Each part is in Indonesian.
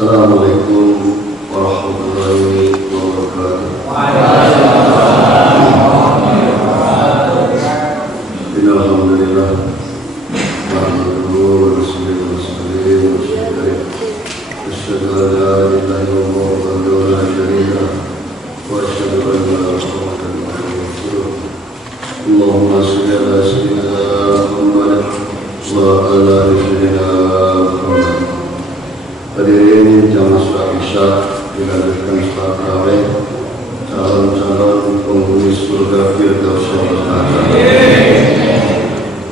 Assalamualaikum warahmatullahi wabarakatuh. Alhamdulillah. Asyhadu an la ilaha illallah wahdahu la syarika lah wa asyhadu anna Muhammadan abduhu wa rasuluh. Allahumma shalli ala sayyidina Muhammad wa ala ali sayyidina Muhammad. Hadirin jamaah salat Isya dilanjutkan salat tarawih, calon-calon penghuni surga Firdaus al-A'la.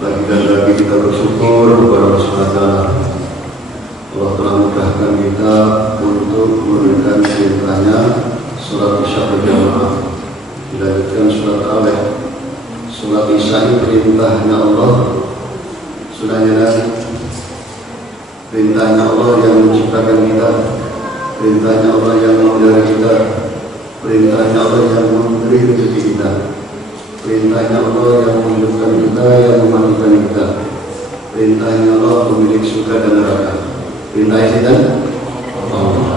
Lagi dan lagi kita bersyukur kepada Allah SWT. Allah telah mudahkan kita untuk menunaikan perintahnya salat Isya berjamaah, dilanjutkan salat tarawih. Salat Isya ini perintahnya Allah, sunahnya Nabi. Perintahnya Allah yang menciptakan kita, perintahnya Allah yang memelihara kita, perintahnya Allah yang memberi rezeki kita, perintahnya Allah yang menghidupkan kita, yang mematikan kita, perintahnya Allah pemilik surga dan neraka. Perintah itu dan Allah.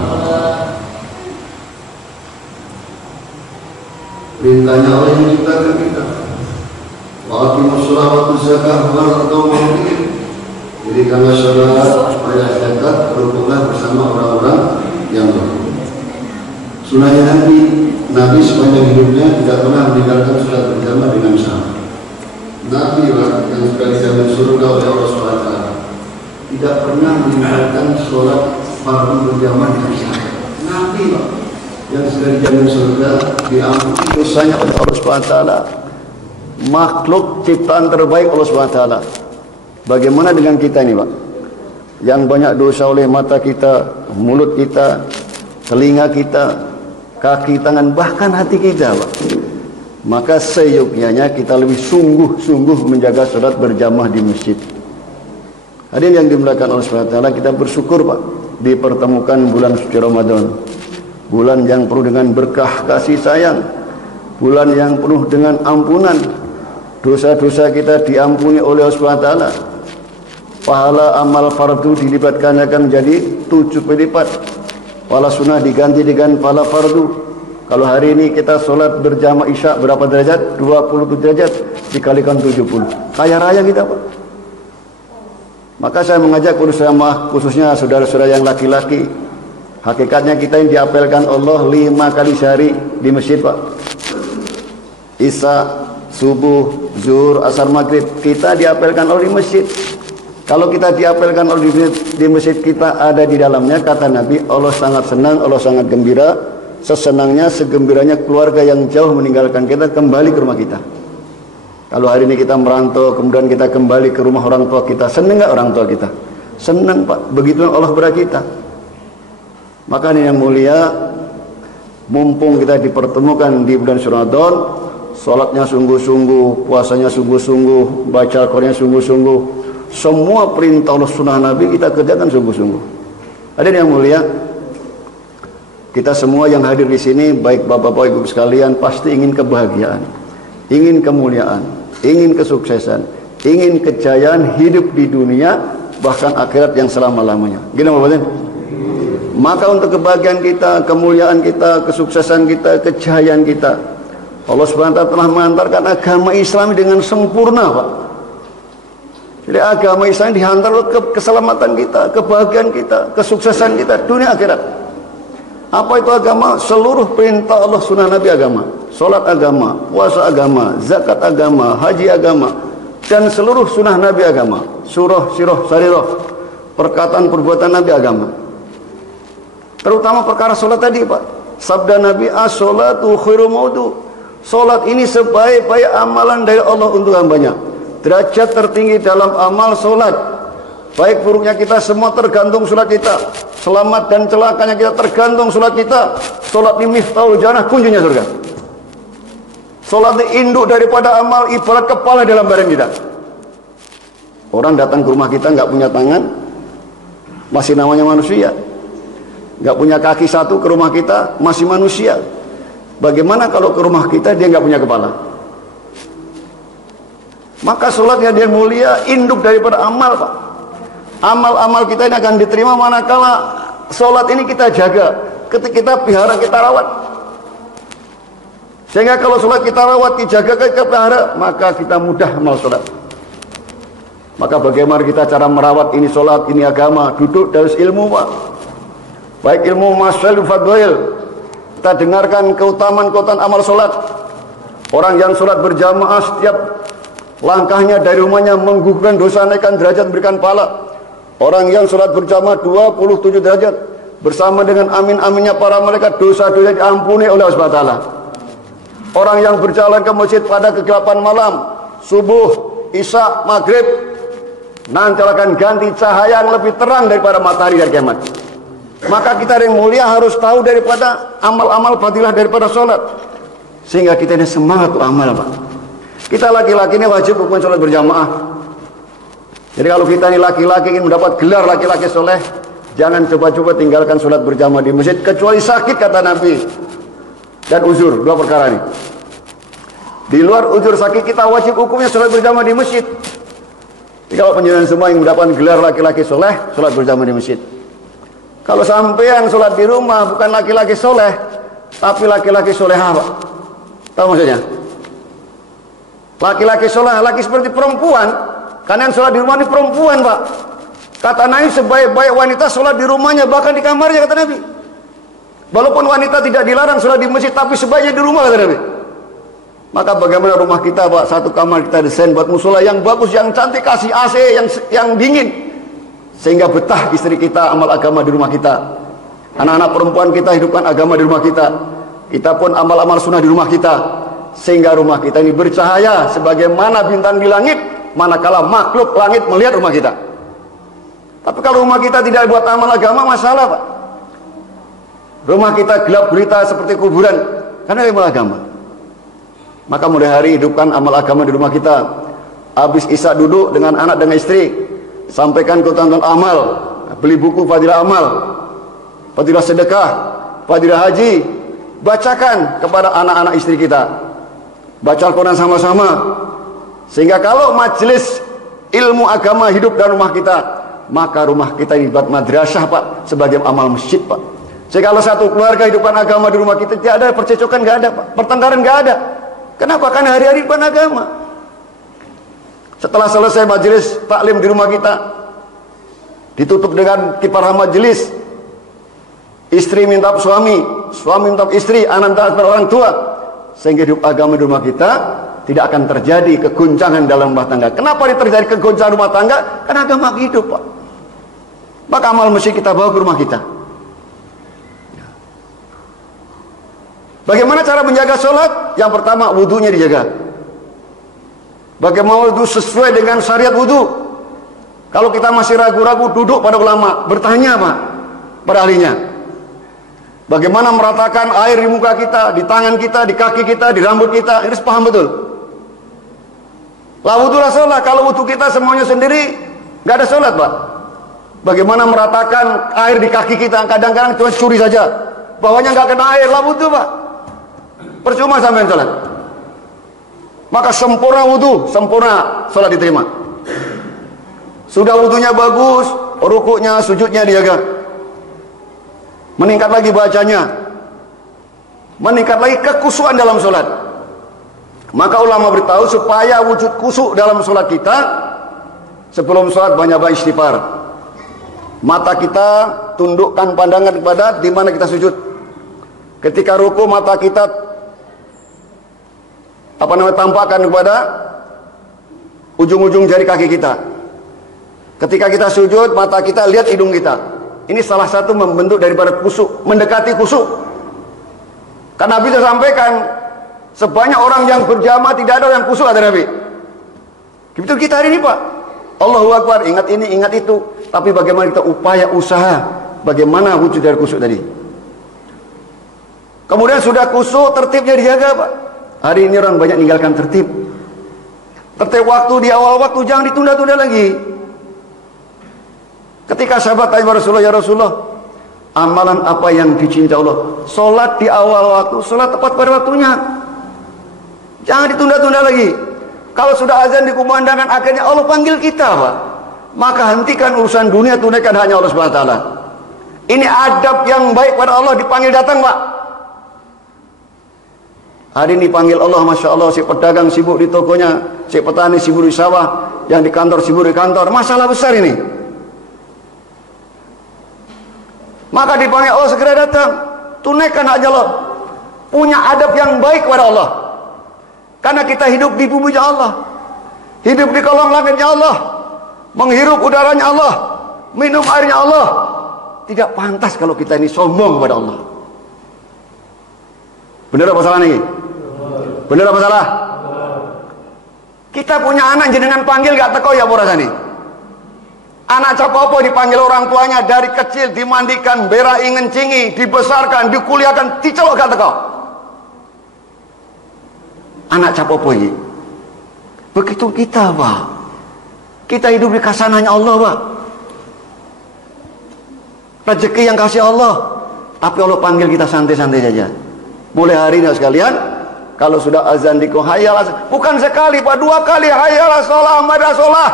Perintahnya Allah yang menciptakan kita. Wa aqimus sholata wa atuz zakata wa la tadawwa'u. Jadi karena salat supaya zakat berukuran bersama orang-orang yang beruntung. Sunahnya Nabi sepanjang hidupnya tidak pernah meninggalkan salat berjamaah dengan sahabat. Nabi yang sekali jamin surga oleh Allah SWT tidak pernah meninggalkan salat fardu berjamaah dengan sahabat. Nabi yang sekali jamin surga diampuni dosanya oleh Allah SWT. Makhluk ciptaan terbaik Allah SWT. Bagaimana dengan kita ini Pak, yang banyak dosa oleh mata kita, mulut kita, telinga kita, kaki, tangan, bahkan hati kita Pak. Maka seyogyanya kita lebih sungguh-sungguh menjaga salat berjamaah di masjid. Hadirin yang dimuliakan Allah SWT, kita bersyukur Pak dipertemukan bulan suci Ramadan, bulan yang penuh dengan berkah kasih sayang, bulan yang penuh dengan ampunan. Dosa-dosa kita diampuni oleh Allah SWT. Pahala amal fardu dilipat gandakan menjadi 7 kali lipat. Pahala sunnah diganti dengan pahala fardu. Kalau hari ini kita sholat berjamaah Isya berapa derajat? 27 derajat dikalikan 70. Kaya raya kita Pak. Maka saya mengajak khususnya saudara-saudara yang laki-laki. Hakikatnya kita yang diapelkan Allah 5 kali sehari di masjid Pak. Isya, subuh, zuhur, asar, maghrib, kita diapelkan Allah di masjid. Kalau kita diapelkan Allah di masjid, kita ada di dalamnya, kata Nabi, Allah sangat senang, Allah sangat gembira, sesenangnya, segembiranya keluarga yang jauh meninggalkan kita kembali ke rumah kita. Kalau hari ini kita merantau, kemudian kita kembali ke rumah orang tua kita, senang nggak orang tua kita? Senang Pak, begitu Allah kepada kita. Maka ini yang mulia, mumpung kita dipertemukan di bulan Ramadan, sholatnya sungguh-sungguh, puasanya sungguh-sungguh, baca Al-Qurannya sungguh-sungguh, semua perintah Allah sunnah Nabi kita kerjakan sungguh-sungguh. Hadirin yang mulia, kita semua yang hadir di sini, baik bapak-bapak ibu sekalian, pasti ingin kebahagiaan, ingin kemuliaan, ingin kesuksesan, ingin kejayaan hidup di dunia, bahkan akhirat yang selama-lamanya. Gini Bapak. Maka untuk kebahagiaan kita, kemuliaan kita, kesuksesan kita, kejayaan kita, Allah SWT telah mengantarkan agama Islam dengan sempurna Pak. Jadi agama Islam dihantar ke keselamatan kita, kebahagiaan kita, kesuksesan kita, dunia akhirat. Apa itu agama? Seluruh perintah Allah sunnah Nabi agama. Salat agama, puasa agama, zakat agama, haji agama, dan seluruh sunnah Nabi agama. Surah, sirah, sarirah, perkataan perbuatan Nabi agama. Terutama perkara salat tadi Pak. Sabda Nabi, as-salatu khairu maudu. Salat ini sebaik-baik amalan dari Allah untuk hambanya. Derajat tertinggi dalam amal salat. Baik buruknya kita semua tergantung salat kita. Selamat dan celakanya kita tergantung salat kita. Salat ini miftahul jannah, kuncinya surga. Salat ini induk daripada amal, ibarat kepala dalam badan kita. Orang datang ke rumah kita nggak punya tangan, masih namanya manusia. Nggak punya kaki satu ke rumah kita, masih manusia. Bagaimana kalau ke rumah kita dia nggak punya kepala? Maka sholatnya dia mulia, induk daripada amal Pak. Amal-amal kita ini akan diterima manakala sholat ini kita jaga, ketika kita pelihara, kita rawat. Sehingga kalau sholat kita rawat, dijaga, kita pelihara, maka kita mudah amal sholat. Maka bagaimana kita cara merawat ini sholat, ini agama, duduk dari ilmu, Pak. Baik ilmu masail fadhail. Kita dengarkan keutamaan-keutamaan amal sholat. Orang yang sholat berjamaah setiap langkahnya dari rumahnya menggugurkan dosa, naikkan derajat, memberikan pahala. Orang yang sholat berjamaah 27 derajat bersama dengan amin-aminnya para malaikat, dosa-dosa diampuni oleh Allah SWT. Orang yang berjalan ke masjid pada kegelapan malam, subuh, isya, maghrib, nanti akan ganti cahaya yang lebih terang daripada matahari dari kiamat. Maka kita yang mulia harus tahu daripada amal-amal fadilah daripada sholat, sehingga kita ini semangat untuk amal, Pak. Kita laki-laki ini wajib hukum sholat berjamaah. Jadi kalau kita ini laki-laki ingin mendapat gelar laki-laki soleh, jangan coba-coba tinggalkan sholat berjamaah di masjid, kecuali sakit, kata Nabi, dan uzur. Dua perkara ini. Di luar uzur sakit, kita wajib hukumnya sholat berjamaah di masjid. Jadi kalau penjelasan semua yang mendapatkan gelar laki-laki soleh, sholat berjamaah di masjid. Kalau sampean sholat di rumah bukan laki-laki soleh, tapi laki-laki soleha, Pak. Tahu maksudnya? Laki-laki soleh, laki seperti perempuan. Karena yang sholat di rumah ini perempuan, Pak. Kata Nabi, sebaik-baik wanita sholat di rumahnya, bahkan di kamarnya, kata Nabi. Walaupun wanita tidak dilarang sholat di masjid, tapi sebaiknya di rumah, kata Nabi. Maka bagaimana rumah kita, Pak? Satu kamar kita desain buat musola yang bagus, yang cantik, kasih AC yang dingin, sehingga betah istri kita amal agama di rumah kita. Anak-anak perempuan kita hidupkan agama di rumah kita. Kita pun amal-amal sunnah di rumah kita, sehingga rumah kita ini bercahaya sebagaimana bintang di langit, manakala makhluk langit melihat rumah kita. Tapi kalau rumah kita tidak buat amal agama, masalah, Pak. Rumah kita gelap gulita seperti kuburan, karena amal agama. Maka mulai hari hidupkan amal agama di rumah kita. Habis isya duduk dengan anak, dengan istri, sampaikan keutamaan amal, beli buku fadilah amal, fadilah sedekah, fadilah haji, bacakan kepada anak-anak istri kita. Baca Al-Quran sama-sama, sehingga kalau majelis ilmu agama hidup dalam rumah kita, maka rumah kita dibuat madrasah, Pak, sebagai amal masjid, Pak. Sehingga kalau satu keluarga hidupkan agama di rumah kita, tidak ada percecokan, nggak ada, Pak. Pertengkaran nggak ada. Kenapa? Karena hari-hari hidupkan agama. Setelah selesai majelis taklim di rumah kita, ditutup dengan kifarah majelis. Istri minta suami, suami minta istri, anak minta orang tua, sehingga hidup agama di rumah kita tidak akan terjadi kegoncangan dalam rumah tangga. Kenapa terjadi kegoncangan rumah tangga? Karena agama hidup, Pak. Maka amal masjid kita bawa ke rumah kita. Bagaimana cara menjaga sholat? Yang pertama, wudhunya dijaga. Bagaimana wudhu sesuai dengan syariat wudhu? Kalau kita masih ragu-ragu, duduk pada ulama, bertanya, Pak, pada ahlinya. Bagaimana meratakan air di muka kita, di tangan kita, di kaki kita, di rambut kita? Ini harus paham betul. Lah wudhu lah sholat. Kalau wudhu kita semuanya sendiri, nggak ada sholat, Pak. Bagaimana meratakan air di kaki kita? Kadang-kadang cuma curi saja, bawahnya nggak kena air. Lah wudhu, Pak. Percuma sampai sholat. Maka sempurna wudhu, sempurna sholat diterima. Sudah wudhunya bagus, rukuknya, sujudnya dijaga. Meningkat lagi bacanya, meningkat lagi kekhusyuan dalam sholat. Maka ulama beritahu supaya wujud khusyuk dalam sholat kita, sebelum sholat banyak-banyak istighfar. Mata kita tundukkan pandangan kepada di mana kita sujud. Ketika ruku, mata kita tampakkan kepada ujung-ujung jari kaki kita. Ketika kita sujud, mata kita lihat hidung kita. Ini salah satu membentuk daripada khusyuk, mendekati khusyuk. Karena Nabi sudah sampaikan, sebanyak orang yang berjamaah tidak ada yang khusyuk, kata Nabi. Begitu kita hari ini, Pak. Allahu Akbar, ingat ini, ingat itu. Tapi bagaimana kita upaya usaha, bagaimana wujud dari khusyuk tadi. Kemudian sudah khusyuk, tertibnya dijaga, Pak. Hari ini orang banyak meninggalkan tertib. Tertib waktu di awal waktu, jangan ditunda-tunda lagi. Ketika sahabat tanya Rasulullah, ya Rasulullah, amalan apa yang dicinta Allah? Sholat di awal waktu, sholat tepat pada waktunya. Jangan ditunda-tunda lagi. Kalau sudah azan dikumandangkan, akhirnya Allah panggil kita, Pak. Maka hentikan urusan dunia, tunaikan hanya Allah SWT. Ini adab yang baik pada Allah, dipanggil datang, Pak. Hari ini panggil Allah, Masya Allah, si pedagang sibuk di tokonya, si petani sibuk di sawah, yang di kantor sibuk di kantor. Masalah besar ini. Maka dipanggil Allah, segera datang. Tunaikan hak Allah. Punya adab yang baik pada Allah. Karena kita hidup di buminya Allah. Hidup di kolong langitnya Allah. Menghirup udaranya Allah. Minum airnya Allah. Tidak pantas kalau kita ini sombong pada Allah. Benar apa salah nih? Benar apa salah? Kita punya anak jenengan panggil gak teko ya pura sani. Anak capopo dipanggil orang tuanya dari kecil, dimandikan, berai ngencingi, dibesarkan, dikuliahkan, dicelok gak teko. Anak capopo ini. Begitu kita, Pak. Kita hidup di kasananya Allah, Pak. Rezeki yang kasih Allah, tapi Allah panggil kita santai-santai saja. Mulai hari ini sekalian, kalau sudah azan di hayal, bukan sekali Pak, 2 kali hayal sholah, mada sholah.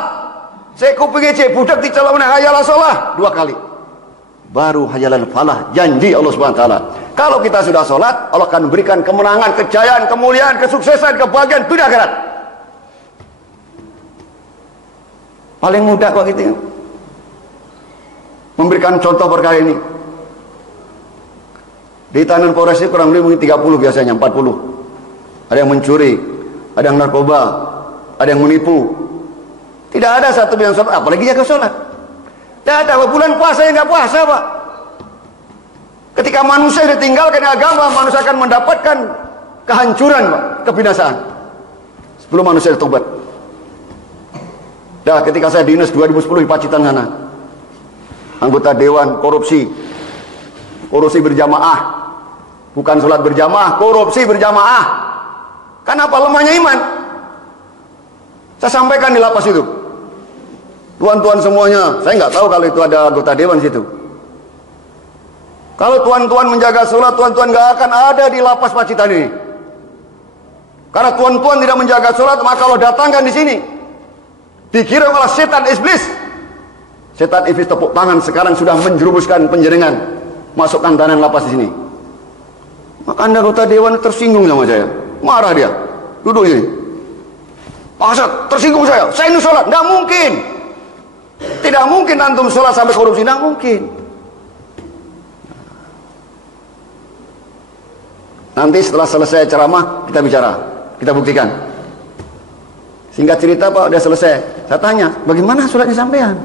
Saya kupingin cek budak di calon hayal sholah 2 kali. Baru hayalan falah, janji Allah Subhanahu wa taala. Kalau kita sudah sholat, Allah akan berikan kemenangan, kejayaan, kemuliaan, kesuksesan, kebahagiaan dunia akhirat. Paling mudah kok gitu. Memberikan contoh perkara ini. Di tahanan Polres ini kurang lebih mungkin 30 biasanya, 40. Ada yang mencuri, ada yang narkoba, ada yang menipu. Tidak ada satu yang sholat, apalagi jaga sholat. Tidak ada, bulan puasa yang nggak puasa, Pak. Ketika manusia ditinggalkan agama, manusia akan mendapatkan kehancuran, Pak, kebinasaan. Sebelum manusia bertobat. Dah ketika saya dinas 2010 di Pacitan sana. Anggota dewan korupsi berjamaah, bukan sholat berjamaah, korupsi berjamaah. Kenapa? Lemahnya iman. Saya sampaikan di lapas itu, tuan-tuan semuanya, saya nggak tahu kalau itu ada anggota dewan situ. Kalau tuan-tuan menjaga sholat, tuan-tuan nggak akan ada di lapas Pacitan ini. Karena tuan-tuan tidak menjaga sholat, maka Allah datangkan di sini, dikirim oleh setan iblis. Setan iblis tepuk tangan sekarang sudah menjerumuskan penjaringan, masukkan tahanan lapas di sini. Maka anggota dewan tersinggung sama saya, marah dia, duduk ini. Pak Ustaz, tersinggung saya ini sholat, tidak mungkin. Tidak mungkin antum sholat sampai korupsi, tidak mungkin. Nanti setelah selesai ceramah kita bicara, kita buktikan. Singkat cerita Pak, udah selesai. Saya tanya, bagaimana sholatnya sampean?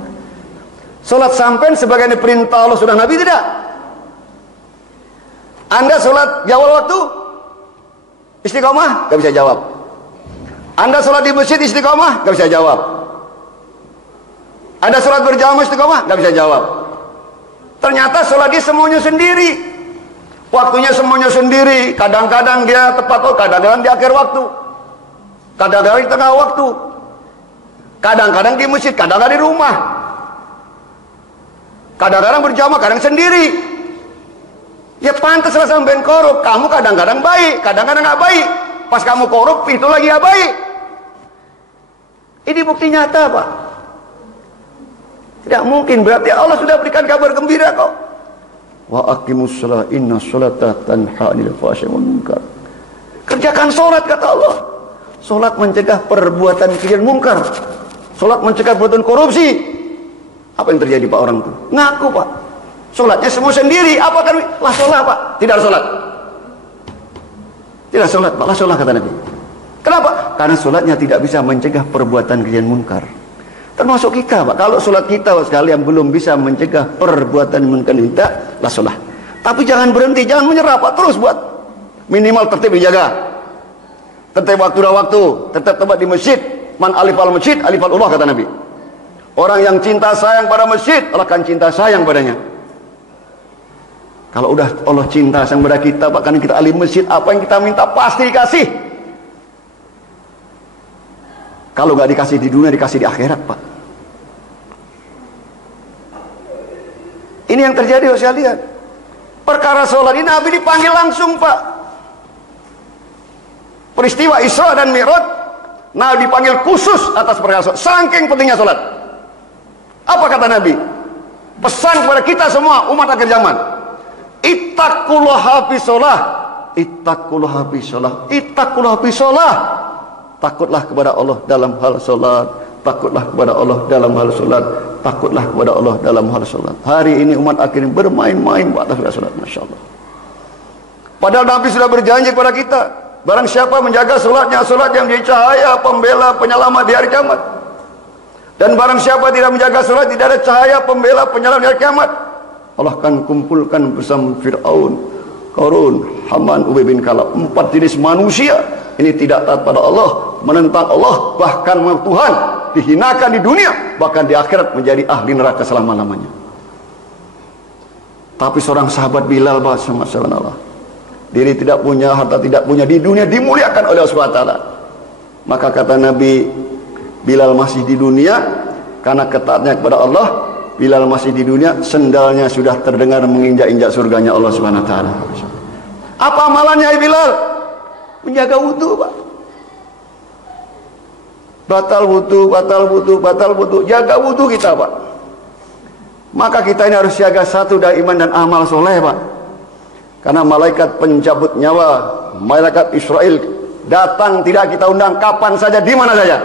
Sholat sampean sebagaimana perintah Allah sudah Nabi tidak? Anda sholat di awal waktu istiqomah? Gak bisa jawab. Anda sholat di masjid istiqomah? Gak bisa jawab. Anda sholat berjamaah istiqomah? Gak bisa jawab. Ternyata sholat dia semuanya sendiri, waktunya semuanya sendiri. Kadang-kadang dia tepat waktu, kadang-kadang di akhir waktu, kadang-kadang di tengah waktu, kadang-kadang di masjid, kadang-kadang di rumah, kadang-kadang berjamaah, kadang sendiri. Ya pantaslah sampean korup. Kamu kadang-kadang baik, kadang-kadang nggak baik. Pas kamu korup, itu lagi ya baik. Ini bukti nyata, Pak. Tidak mungkin, berarti Allah sudah berikan kabar gembira kok. Wa aqimus shalah inna sholata tanha 'anil fahsya'i wal munkar. Kerjakan sholat, kata Allah. Sholat mencegah perbuatan keji munkar. Sholat mencegah perbuatan korupsi. Apa yang terjadi Pak orang itu? Ngaku Pak. Sholatnya semua sendiri. Apa kan? Lah sholat Pak. Tidak sholat. Tidak sholat Pak. Lah sholat kata Nabi. Kenapa? Karena sholatnya tidak bisa mencegah perbuatan keji munkar. Termasuk kita Pak. Kalau sholat kita sekalian belum bisa mencegah perbuatan munkar, tidak lah sholat. Tapi jangan berhenti. Jangan menyerah Pak. Terus buat. Minimal tertib dijaga. Tertib waktu dan waktu. Tetap tempat di masjid. Man alifal masjid alifal Allah kata Nabi. Orang yang cinta sayang pada masjid, Allah akan cinta sayang padanya. Kalau udah Allah cinta sayang pada kita, Pak, karena kita ahli masjid, apa yang kita minta pasti dikasih. Kalau nggak dikasih di dunia, dikasih di akhirat, Pak. Ini yang terjadi, saya lihat. Perkara sholat ini Nabi dipanggil langsung, Pak. Peristiwa Isra dan Mi'raj, Nabi dipanggil khusus atas perkara sholat. Saking pentingnya sholat. Apa kata Nabi? Pesan kepada kita semua umat akhir zaman. Ittaqullaha fi shalah. Ittaqullaha fi shalah. Ittaqullaha fi shalah. Takutlah kepada Allah dalam hal salat. Takutlah kepada Allah dalam hal salat. Takutlah kepada Allah dalam hal salat. Hari ini umat akhirnya bermain-main atas salat, masya-Allah. Padahal Nabi sudah berjanji kepada kita, barang siapa menjaga salatnya, salat yang menjadi cahaya pembela penyelamat di hari kiamat. Dan barang siapa tidak menjaga salat, tidak ada cahaya pembela penyelamat di hari kiamat. Allah akan kumpulkan bersama Fir'aun, Qarun, Haman, Ubay bin Khalaf. 4 jenis manusia ini tidak taat pada Allah, menentang Allah, bahkan Tuhan, dihinakan di dunia, bahkan di akhirat menjadi ahli neraka selama-lamanya. Tapi seorang sahabat Bilal, Allah, diri tidak punya, harta tidak punya, di dunia dimuliakan oleh Allah SWT. Maka kata Nabi, Bilal masih di dunia karena ketaatnya kepada Allah. Bilal masih di dunia, sendalnya sudah terdengar menginjak-injak surganya Allah SWT. Apa amalannya Bilal? Menjaga wudu, Pak. Batal wudu, batal wudu, batal wudu. Jaga wudu kita, Pak. Maka kita ini harus jaga satu dari iman dan amal soleh, Pak. Karena malaikat pencabut nyawa, malaikat Israel datang tidak kita undang, kapan saja, di mana saja.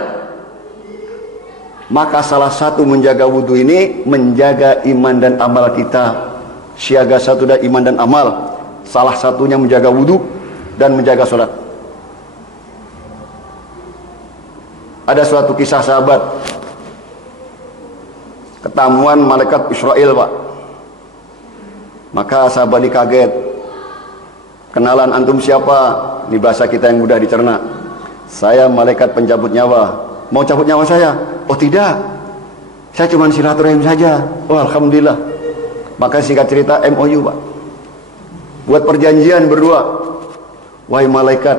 Maka salah satu menjaga wudu ini menjaga iman dan amal kita. Siaga satu dari iman dan amal, salah satunya menjaga wudu dan menjaga sholat. Ada suatu kisah sahabat, ketemuan malaikat Israel, Pak. Maka sahabat dikaget, kenalan antum siapa? Ini bahasa kita yang mudah dicerna. Saya malaikat pencabut nyawa. Mau cabut nyawa saya? Oh tidak, saya cuma silaturahim saja. Oh alhamdulillah. Maka singkat cerita MOU, Pak. Buat perjanjian berdua. Wahai malaikat,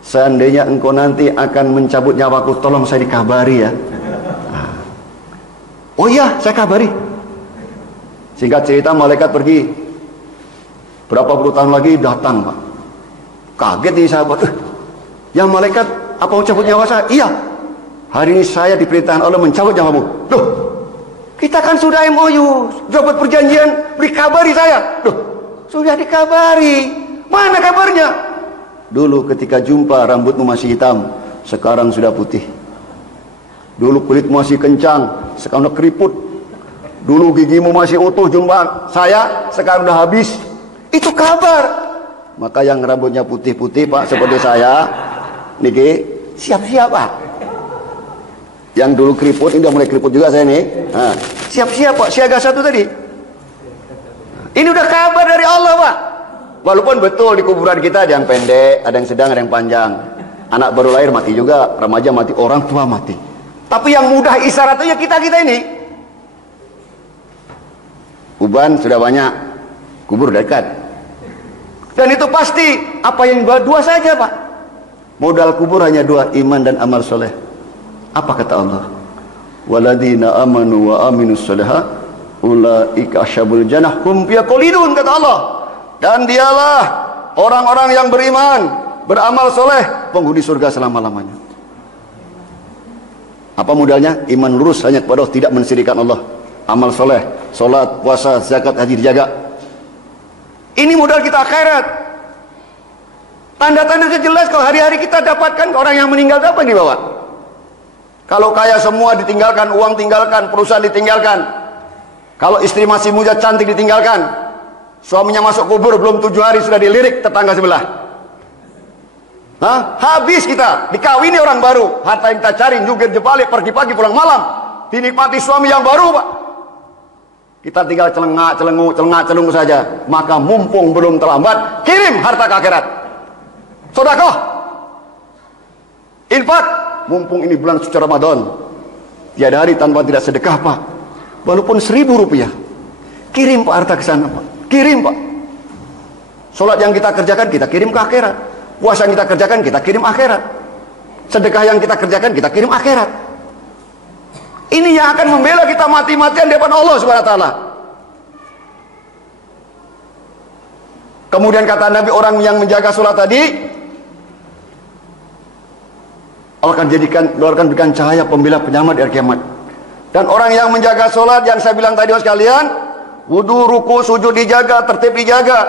seandainya engkau nanti akan mencabut nyawaku, tolong saya dikabari ya. Oh iya, saya kabari. Singkat cerita malaikat pergi. Berapa puluh tahun lagi datang, Pak. Kaget nih sahabat. Ya malaikat, apa mau cabut nyawa saya? Iya. Hari ini saya diperintahkan Allah mencabut nyawamu. Loh, kita kan sudah MOU, sudah buat perjanjian, dikabari saya. Loh, sudah dikabari. Mana kabarnya? Dulu ketika jumpa rambutmu masih hitam, sekarang sudah putih. Dulu kulitmu masih kencang, sekarang udah keriput. Dulu gigimu masih utuh jumpa saya, sekarang udah habis. Itu kabar. Maka yang rambutnya putih-putih, Pak, seperti saya, niki siap-siap, Pak. Yang dulu keriput, ini udah mulai keriput juga saya nih. Siap-siap, Pak, siaga satu tadi. Ini udah kabar dari Allah, Pak. Walaupun betul di kuburan kita ada yang pendek, ada yang sedang, ada yang panjang. Anak baru lahir mati juga, remaja mati, orang tua mati. Tapi yang mudah isyaratnya kita-kita ini. Uban sudah banyak, kubur dekat. Dan itu pasti, apa yang dua saja, Pak. Modal kubur hanya dua, iman dan amal soleh. Apa kata Allah? Waladina amanu wa aminus solihat ulaika asyabul jannah hum fiha khalidun, kata Allah. Dan dialah orang-orang yang beriman, beramal soleh, penghuni surga selama-lamanya. Apa modalnya? Iman lurus hanya kepada Allah, tidak mensyirikkan Allah. Amal soleh, solat, puasa, zakat, haji dijaga. Ini modal kita akhirat. Tanda-tanda jelas kalau hari-hari kita dapatkan orang yang meninggal apa yang dibawa? Kalau kaya semua ditinggalkan, uang tinggalkan, perusahaan ditinggalkan. Kalau istri masih muda cantik ditinggalkan. Suaminya masuk kubur belum 7 hari sudah dilirik tetangga sebelah. Habis kita, dikawini orang baru. Harta yang kita cari, jungkir jebalik, pergi pagi pulang malam. Dinikmati suami yang baru, Pak. Kita tinggal celengak-celungu saja. Maka mumpung belum terlambat, kirim harta ke akhirat. Sedekah, infak. Mumpung ini bulan suci Ramadan, tiada hari tanpa tidak sedekah, Pak. Walaupun 1.000 rupiah, kirim Pak harta ke sana, Pak. Kirim, Pak. Sholat yang kita kerjakan kita kirim ke akhirat. Puasa yang kita kerjakan kita kirim akhirat. Sedekah yang kita kerjakan kita kirim akhirat. Ini yang akan membela kita mati-matian di depan Allah Subhanahu wa taala. Kemudian kata Nabi, orang yang menjaga sholat tadi Allah akan berikan cahaya pembela penyelamat di hari kiamat. Dan orang yang menjaga sholat, yang saya bilang tadi sekalian, wudu, ruku, sujud dijaga, tertib dijaga,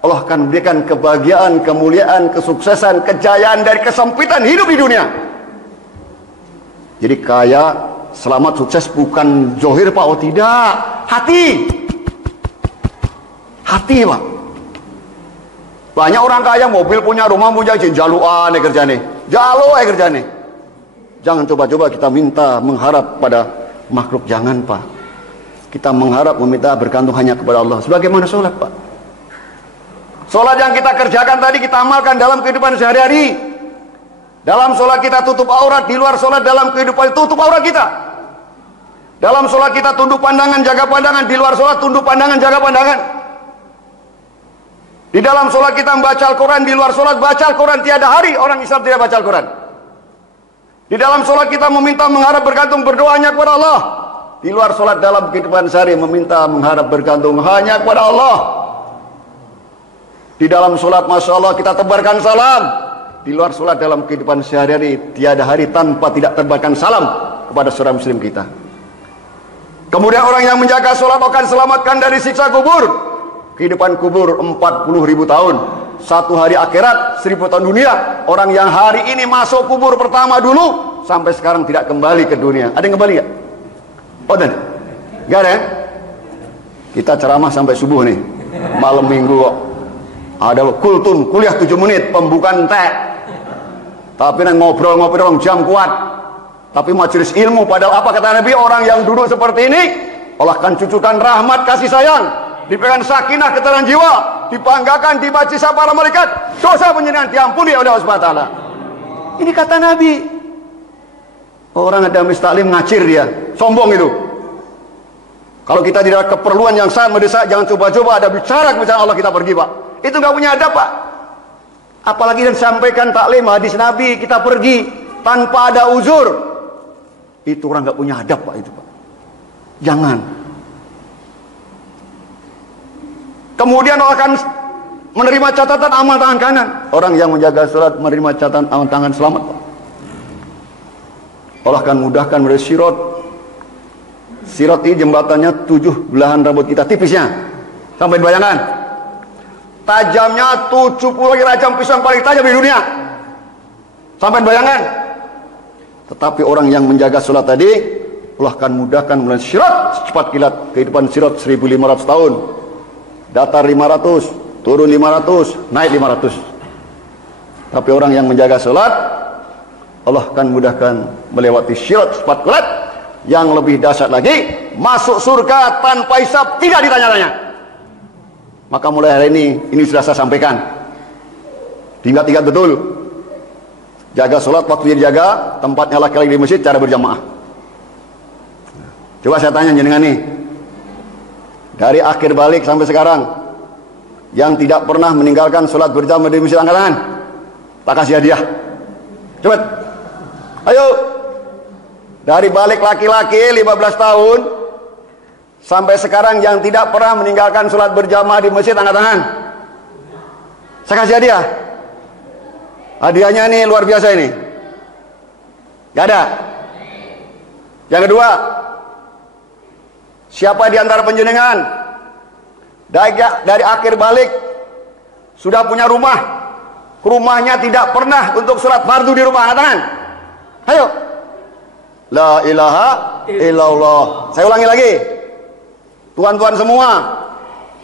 Allah akan berikan kebahagiaan, kemuliaan, kesuksesan, kejayaan dari kesempitan hidup di dunia. Jadi kaya, selamat, sukses bukan zohir Pak, oh tidak, hati. Hati Pak. Banyak orang kaya, mobil punya, rumah punya, jaluan kerjane, jalo kerjane. Jangan coba-coba kita minta, mengharap pada makhluk, jangan Pak. Kita mengharap, meminta, bergantung hanya kepada Allah. Sebagaimana sholat Pak. Sholat yang kita kerjakan tadi kita amalkan dalam kehidupan sehari-hari. Dalam sholat kita tutup aurat, di luar sholat dalam kehidupan tutup aurat kita. Dalam sholat kita tunduk pandangan, jaga pandangan, di luar sholat tunduk pandangan, jaga pandangan. Di dalam sholat kita membaca Al-Quran, di luar sholat baca Al-Quran. Tiada hari orang Islam tidak baca Al-Quran. Di dalam sholat kita meminta, mengharap, bergantung, berdoanya kepada Allah. Di luar sholat dalam kehidupan sehari meminta, mengharap, bergantung hanya kepada Allah. Di dalam sholat Masya Allah kita tebarkan salam. Di luar sholat dalam kehidupan sehari-hari tiada hari tanpa tidak tebarkan salam kepada saudara muslim kita. Kemudian orang yang menjaga sholat akan selamatkan dari siksa kubur. Kehidupan kubur 40.000 tahun, satu hari akhirat 1000 tahun dunia. Orang yang hari ini masuk kubur pertama dulu sampai sekarang tidak kembali ke dunia. Ada yang kembali nggak? Oh dan nggak ada ya? Kita ceramah sampai subuh nih, malam minggu kok. Ada kultun, kuliah 7 menit, pembukaan teh. Tapi ngobrol-ngobrol jam kuat. Tapi majelis ilmu, padahal apa kata Nabi, orang yang duduk seperti ini Allah akan cucurkan rahmat kasih sayang, diberikan sakinah ketenangan jiwa, dibanggakan, dibaca para malaikat, dosa penjenengan diampuni oleh Allah SWT. Ini kata Nabi. Orang ada mistaklim ngacir dia, sombong itu. Kalau kita tidak ada keperluan yang sangat mendesak, jangan coba-coba ada bicara kebicaraan Allah kita pergi Pak. Itu nggak punya adab Pak. Apalagi dan sampaikan taklim hadis Nabi kita pergi tanpa ada uzur. Itu orang nggak punya adab Pak itu Pak. Jangan. Kemudian Allah akan menerima catatan amal tangan kanan. Orang yang menjaga sholat menerima catatan amal tangan selamat Pak. Allah akan mudahkan dari sirat. Sirat ini jembatannya 7 belahan rambut kita tipisnya. Sampai bayangan. Tajamnya 70 tajam pisau yang paling tajam di dunia. Sampai bayangan. Tetapi orang yang menjaga sholat tadi, Allah akan mudahkan melalui sirat secepat kilat. Kehidupan sirat 1500 tahun. Datar 500, turun 500, naik 500. Tapi orang yang menjaga sholat, Allah akan mudahkan melewati sirat secepat kilat. Yang lebih dahsyat lagi, masuk surga tanpa hisab, tidak ditanya-tanya. Maka mulai hari ini sudah saya sampaikan. Diingat-ingat betul. Jaga sholat waktu dijaga, tempatnya laki-laki di masjid, cara berjamaah. Coba saya tanya jenengan nih, dari akhir balik sampai sekarang, yang tidak pernah meninggalkan sholat berjamaah di masjid, angkat tangan. Tak kasih hadiah. Cepat. Ayo. Dari balik laki-laki 15 tahun sampai sekarang yang tidak pernah meninggalkan sholat berjamaah di masjid, angkat tangan. Saya kasih hadiah. Hadiahnya ini luar biasa ini. Gak ada. Yang kedua, siapa di antara penjenengan dari akhir balik sudah punya rumah, rumahnya tidak pernah untuk sholat fardu di rumah, angkat tangan. Ayo. La ilaha illallah. Saya ulangi lagi. Tuan-tuan semua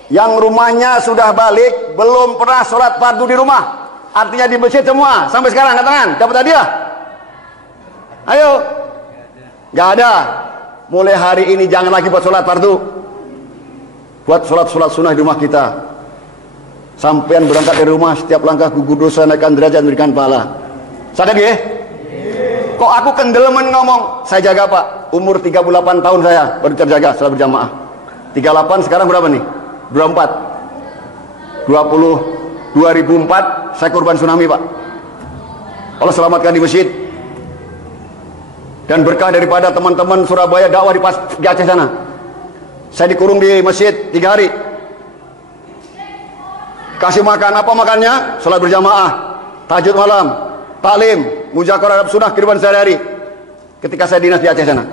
yang rumahnya sudah balik belum pernah sholat fardu di rumah, artinya di masjid semua sampai sekarang, angkat tangan. Dapat hadiah? Ayo. Gak ada. Mulai hari ini jangan lagi buat sholat fardu. Buat sholat sunnah di rumah kita. Sampean berangkat dari rumah, setiap langkah gugur dosa, naikkan derajat, memberikan pahala. Sadar ya? Kok aku kendelemen ngomong? Saya jaga Pak. Umur 38 tahun saya baru terjaga setelah berjamaah. 38 sekarang berapa nih? 24. 2004 saya korban tsunami Pak. Allah selamatkan di masjid. Dan berkah daripada teman-teman Surabaya dakwah di Aceh sana. Saya dikurung di masjid 3 hari. Kasih makan, apa makannya? Sholat berjamaah, tahajud malam, taklim, muzakarah Arab sunnah, kehidupan sehari-hari. Ketika saya dinas di Aceh sana.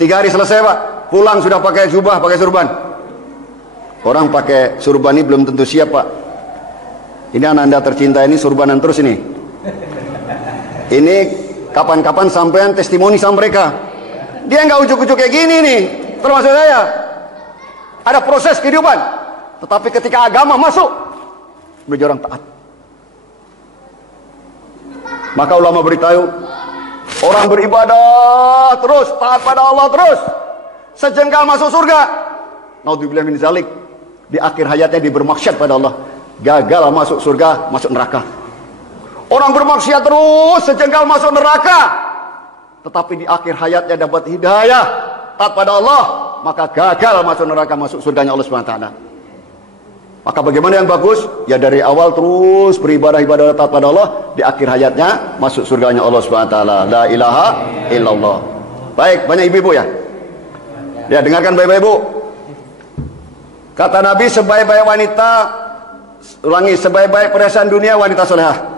3 hari selesai Pak, pulang sudah pakai jubah, pakai surban. Orang pakai surban ini belum tentu siap Pak. Ini anak Anda tercinta ini surbanan terus ini. Ini kapan-kapan sampean testimoni sama mereka. Dia nggak ujuk-ujuk kayak gini nih, termasuk saya. Ada proses kehidupan. Tetapi ketika agama masuk, menjadi orang taat. Maka ulama beritahu, orang beribadah terus, taat pada Allah terus, sejengkal masuk surga. Naudzubillah min zalik. Di akhir hayatnya dia bermaksiat pada Allah, gagal masuk surga, masuk neraka. Orang bermaksiat terus, sejengkal masuk neraka, tetapi di akhir hayatnya dapat hidayah, taat pada Allah, maka gagal masuk neraka, masuk surganya Allah Subhanahu wa taala. Maka bagaimana yang bagus? Ya dari awal terus beribadah taat pada Allah, di akhir hayatnya masuk surganya Allah Subhanahu wa taala. La ilaha illallah. Baik, banyak ibu-ibu ya. Ya, dengarkan baik-baik ibu. Kata Nabi, sebaik-baik wanita, ulangi, sebaik-baik perhiasan dunia wanita solehah.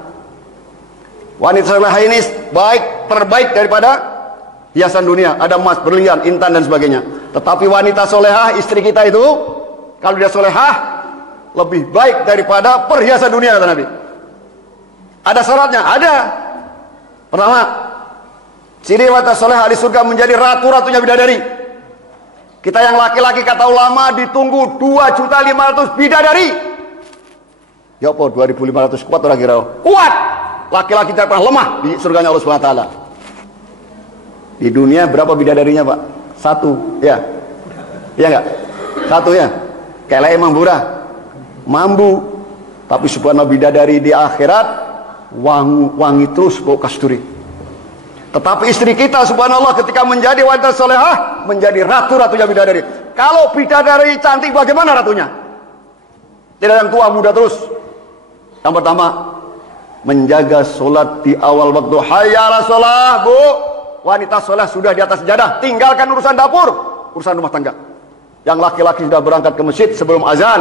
Wanita solehah ini terbaik daripada hiasan dunia, ada emas, berlian, intan dan sebagainya. Tetapi wanita solehah, istri kita itu, kalau dia solehah, lebih baik daripada perhiasan dunia, kata Nabi. Ada syaratnya? Ada. Pertama, ciri wanita solehah di surga menjadi ratu-ratunya bidadari. Kita yang laki-laki kata ulama ditunggu 2.500.000 bidadari. Ya apa 2.500 kuat orang kira? Kuat. Laki-laki tidak pernah lemah di surganya Allah Subhanahu wa taala. Di dunia berapa bidadarinya, Pak? 1, ya. Iya enggak? 1 ya. Kayak emang murah. Mambu. Tapi subhanallah bidadari di akhirat wangi terus bau kasturi. Tetapi istri kita subhanallah ketika menjadi wanita solehah menjadi ratu-ratunya bidadari. Kalau bidadari cantik bagaimana ratunya? Tidak yang tua, muda terus. Yang pertama, menjaga sholat di awal waktu. Hayya 'alas sholah, Bu. Wanita sholat sudah di atas sejadah, tinggalkan urusan dapur, urusan rumah tangga. Yang laki-laki sudah berangkat ke masjid sebelum azan.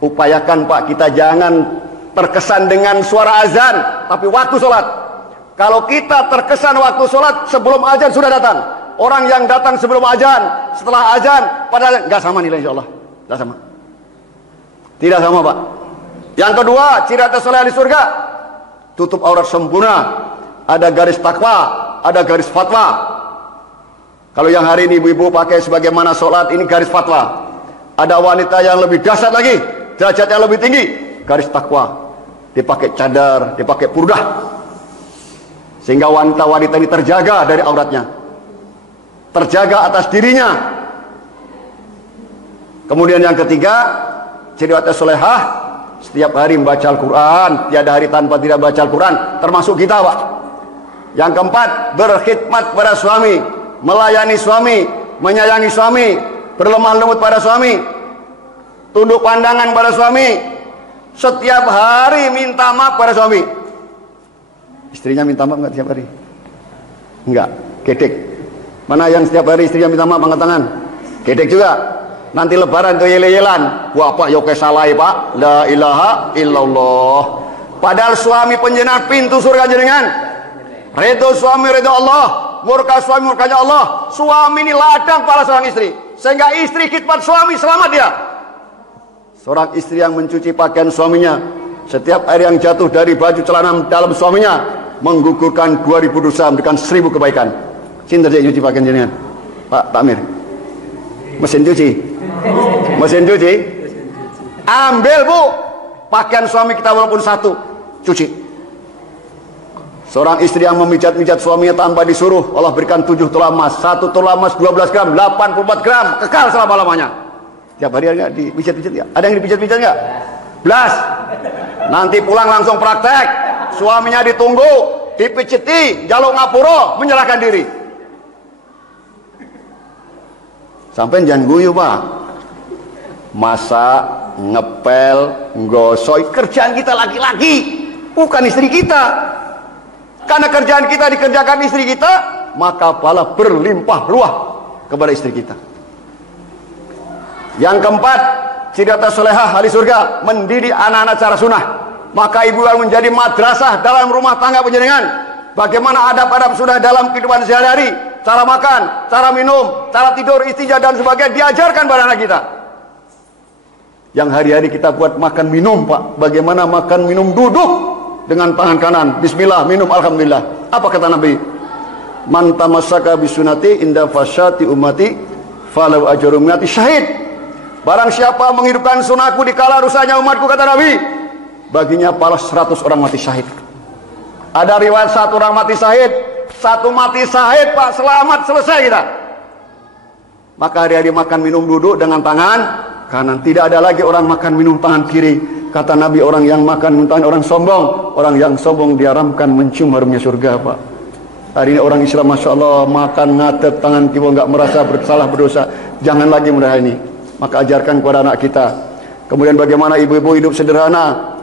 Upayakan Pak, kita jangan terkesan dengan suara azan, tapi waktu sholat. Kalau kita terkesan waktu sholat sebelum azan sudah datang. Orang yang datang sebelum azan, setelah azan, padahal nggak sama nilai insya Allah. Nggak sama. Tidak sama Pak. Yang kedua, ciri atas soleh di surga, tutup aurat sempurna. Ada garis takwa, ada garis fatwa. Kalau yang hari ini ibu-ibu pakai sebagaimana sholat, ini garis fatwa. Ada wanita yang lebih dahsyat lagi, derajatnya lebih tinggi, garis takwa. Dipakai cadar, dipakai purdah. Sehingga wanita-wanita ini terjaga dari auratnya, terjaga atas dirinya. Kemudian yang ketiga, ciri wanita solehah, setiap hari membaca Al-Quran, tiada hari tanpa tidak baca Al-Quran, termasuk kita Pak. Yang keempat, berkhidmat pada suami, melayani suami, menyayangi suami, berlemah lembut pada suami, tunduk pandangan pada suami, setiap hari minta maaf pada suami. Istrinya minta maaf nggak setiap hari? Enggak, gedek. Mana yang setiap hari istrinya minta maaf angkat tangan? Gedek juga. Nanti lebaran tuh yele-yelan. Wah Pak, yoke salah Pak. La ilaha illallah. Padahal suami penjenengan pintu surga jenengan. Ridho suami ridho Allah, murka suami murkanya Allah. Suami ini ladang para seorang istri, sehingga istri khidmat suami selamat dia. Seorang istri yang mencuci pakaian suaminya, setiap air yang jatuh dari baju celana dalam suaminya menggugurkan 2000 dosa, memberikan 1000 kebaikan. Cinta saya cuci pakaian jenengan Pak Takmir. Mesin cuci, mesin cuci. Ambil Bu, pakaian suami kita walaupun 1, cuci. Seorang istri yang memijat-mijat suaminya tanpa disuruh, Allah berikan 7 tulah emas. 1 tulah emas 12 gram, 84 gram, kekal selama-lamanya. Tiap hari ada nggak dipijat-pijat nggak? Ada yang dipijat-pijat nggak? Blas. Nanti pulang langsung praktek. Suaminya ditunggu, dipijiti, jaluk ngapura, menyerahkan diri. Sampai jangan guyu Pak. Masak, ngepel, ngosoi, kerjaan kita laki-laki, bukan istri kita. Karena kerjaan kita dikerjakan istri kita, maka pahala berlimpah ruah kepada istri kita. Yang keempat, ciri atas solehah ahli surga, mendidik anak-anak cara sunnah. Maka ibu yang menjadi madrasah dalam rumah tangga penjenengan. Bagaimana adab-adab sunnah dalam kehidupan sehari-hari, cara makan, cara minum, cara tidur, istinja dan sebagainya diajarkan pada anak kita. Yang hari-hari kita buat makan minum, Pak. Bagaimana makan minum duduk dengan tangan kanan. Bismillah, minum, alhamdulillah. Apa kata Nabi? Man tamassaka bisunati inda fasyati ummati falau ajrum mi'ati syahid. Barang siapa menghidupkan sunahku di kala rusaknya umatku, kata Nabi, baginya pahala 100 orang mati syahid. Ada riwayat 1 orang mati syahid, 1 mati syahid, Pak, selamat, selesai kita. Maka hari-hari makan minum duduk dengan tangan kanan. Tidak ada lagi orang makan minum tangan kiri. Kata Nabi, orang yang makan minum tangan orang sombong. Orang yang sombong diharamkan mencium harumnya surga, Pak. Hari ini orang Islam, Masya Allah, makan ngadep tangan kiri, nggak merasa bersalah, berdosa. Jangan lagi mereka ini. Maka ajarkan kepada anak kita. Kemudian bagaimana ibu-ibu hidup sederhana.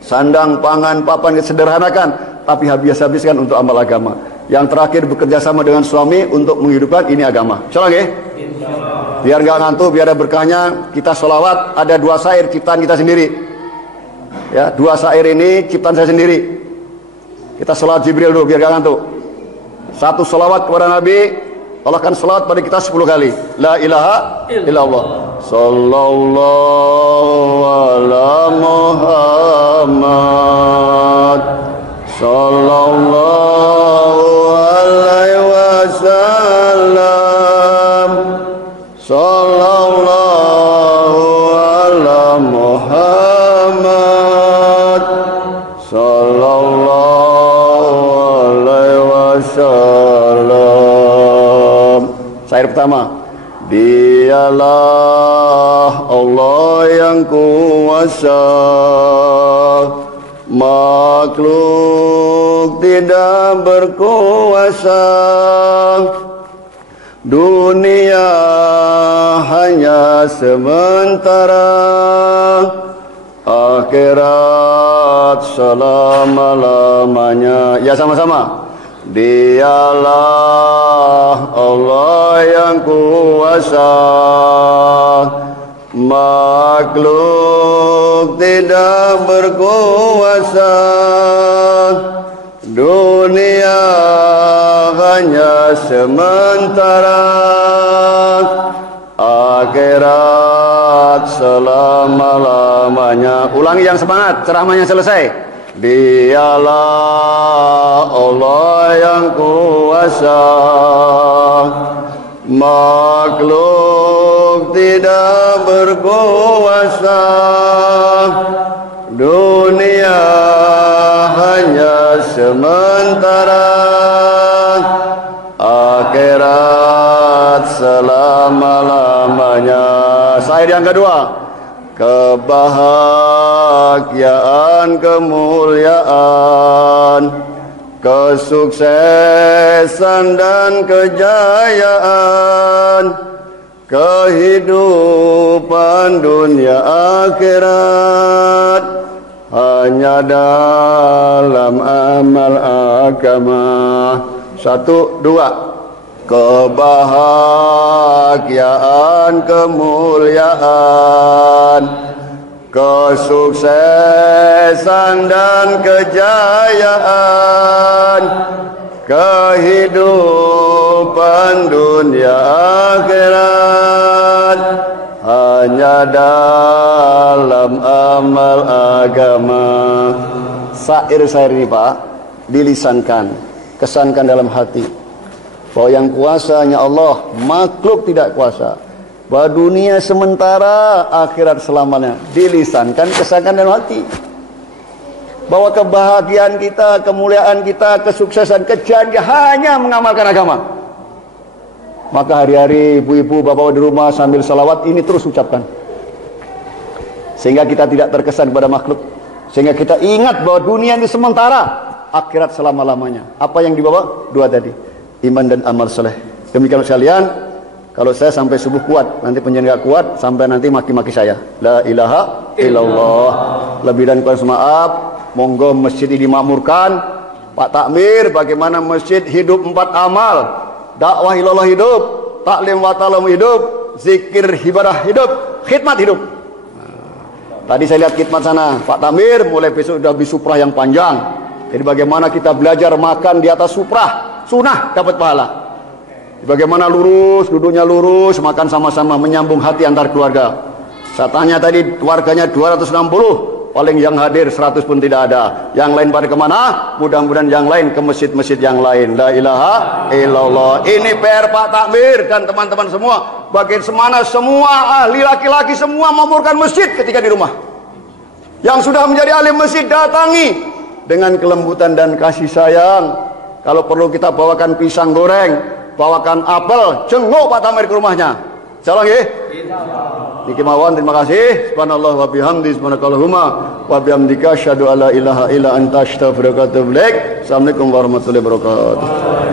Sandang, pangan, papan disederhanakan, tapi habis-habiskan untuk amal agama. Yang terakhir bekerja sama dengan suami untuk menghidupkan, ini agama. Insyaallah nggih? Insyaallah. Biar nggak ngantuk, biar ada berkahnya, kita sholawat, ada 2 syair ciptaan kita sendiri. Ya, 2 syair ini ciptaan saya sendiri. Kita sholawat Jibril dulu biar nggak ngantuk. 1 sholawat kepada Nabi, Allah akan sholawat pada kita 10 kali. La ilaha illallah. Sallallahu ala Muhammad. Sallallahu alaihi wasallam. Sallallahu ala Muhammad. Sallallahu alaihi wasallam. Syair pertama. Dialah Allah yang kuasa, makhluk tidak berkuasa. Dunia hanya sementara, akhirat selama-lamanya. Ya, sama-sama. Dialah Allah yang kuasa, makhluk tidak berkuasa. Dunia hanya sementara, akhirat selama-lamanya. Ulangi yang semangat, ceramahnya selesai. Dialah Allah yang kuasa, makhluk tidak berkuasa. Dunia hanya sementara, akhirat selama-lamanya. Syair yang kedua. Kebahagiaan, kemuliaan, kesuksesan dan kejayaan, kehidupan dunia akhirat hanya dalam amal agama. 1, 2. Kebahagiaan, kemuliaan, kesuksesan dan kejayaan, kehidupan dunia akhirat hanya dalam amal agama. Syair-syair ini, Pak, dilisankan, kesankan dalam hati. Bahwa yang kuasa hanya Allah, makhluk tidak kuasa. Bahwa dunia sementara, akhirat selamanya. Dilisankan, kesankan dalam hati. Bahwa kebahagiaan kita, kemuliaan kita, kesuksesan, kejayaan hanya mengamalkan agama. Maka hari-hari ibu-ibu, bapak di rumah sambil salawat ini terus ucapkan. Sehingga kita tidak terkesan kepada makhluk. Sehingga kita ingat bahwa dunia ini sementara, akhirat selama-lamanya. Apa yang dibawa? 2 tadi. Iman dan amal soleh. Demikian sekalian, kalau saya sampai subuh kuat, nanti penjenengan gak kuat, sampai nanti maki-maki saya. La ilaha illallah. Lebih dan kurang maaf. Monggo masjid ini dimakmurkan. Pak Takmir, bagaimana masjid hidup 4 amal. Dakwah ilallah hidup, taklim wa ta'lim hidup, zikir ibadah hidup, khidmat hidup. Tadi saya lihat khidmat sana, Pak Takmir, mulai besok sudah bisuprah yang panjang. Jadi bagaimana kita belajar makan di atas suprah, sunnah dapat pahala. Bagaimana lurus, duduknya lurus, makan sama-sama, menyambung hati antar keluarga. Saya tanya tadi, warganya 260, paling yang hadir 100 pun tidak ada. Yang lain pada kemana? Mudah-mudahan yang lain ke masjid-masjid yang lain. La ilaha illallah. Ini PR Pak Takmir dan teman-teman semua. Bagaimana semua ahli laki-laki semua memurkan masjid ketika di rumah. Yang sudah menjadi ahli masjid datangi dengan kelembutan dan kasih sayang. Kalau perlu kita bawakan pisang goreng, bawakan apel, jenguk Pak Takmir ke rumahnya. Salam ya. Niki mawon, terima kasih. Subhanallah wa bihamdi, subhanakallahumma wa bihamdika asyhadu alla ilaha illa anta astaghfiruka wa atubu ilaik. Assalamualaikum warahmatullahi wabarakatuh.